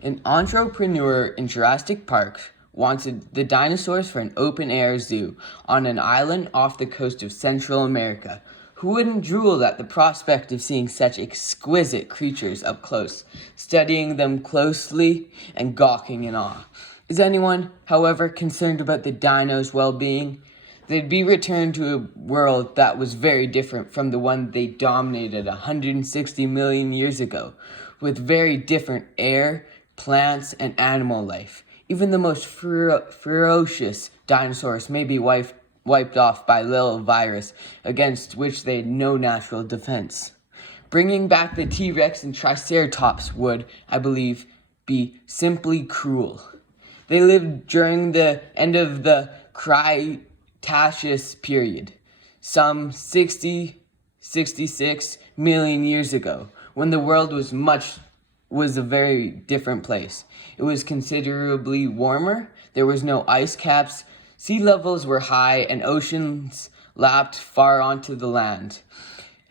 An entrepreneur in Jurassic Park wanted the dinosaurs for an open-air zoo on an island off the coast of Central America. Who wouldn't drool at the prospect of seeing such exquisite creatures up close, studying them closely and gawking in awe? Is anyone, however, concerned about the dinos' well-being? They'd be returned to a world that was very different from the one they dominated 160 million years ago, with very different air, plants, and animal life. Even the most ferocious dinosaurs may be wiped off by a little virus against which they had no natural defense. Bringing back the T-Rex and Triceratops would, I believe, be simply cruel. They lived during the end of the Cretaceous period, some 66 million years ago, when the world was a very different place. It was considerably warmer, there was no ice caps, sea levels were high, and oceans lapped far onto the land.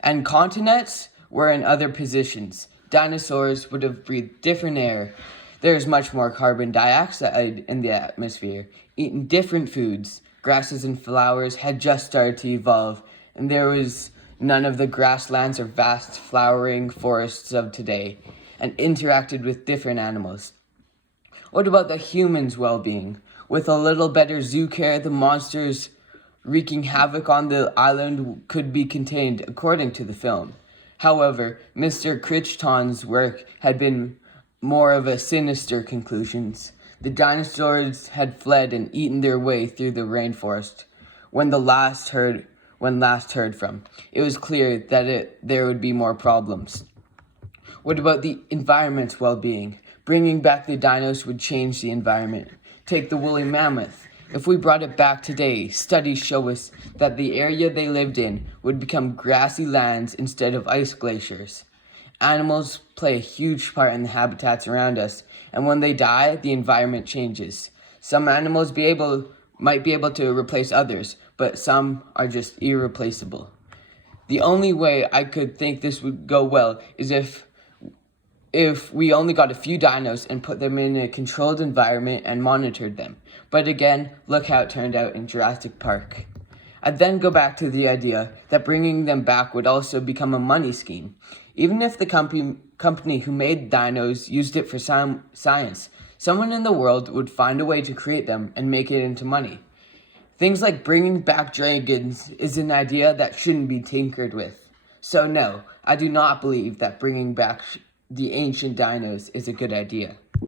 And continents were in other positions. Dinosaurs would have breathed different air. There is much more carbon dioxide in the atmosphere, eaten different foods. Grasses and flowers had just started to evolve, and there was none of the grasslands or vast flowering forests of today, and interacted with different animals. What about the humans' well-being? With a little better zoo care, the monsters wreaking havoc on the island could be contained, according to the film. However, Mr. Crichton's work had been more of a sinister conclusions. The dinosaurs had fled and eaten their way through the rainforest. When last heard from, it was clear that there would be more problems. What about the environment's well-being? Bringing back the dinos would change the environment. Take the woolly mammoth. If we brought it back today, studies show us that the area they lived in would become grassy lands instead of ice glaciers. Animals play a huge part in the habitats around us, and when they die, the environment changes. Some animals might be able to replace others, but some are just irreplaceable. The only way I could think this would go well is if we only got a few dinos and put them in a controlled environment and monitored them. But again, look how it turned out in Jurassic Park. I'd then go back to the idea that bringing them back would also become a money scheme. Even if the company who made dinos used it for science, someone in the world would find a way to create them and make it into money. Things like bringing back dragons is an idea that shouldn't be tinkered with. So no, I do not believe that bringing back the ancient dinos is a good idea.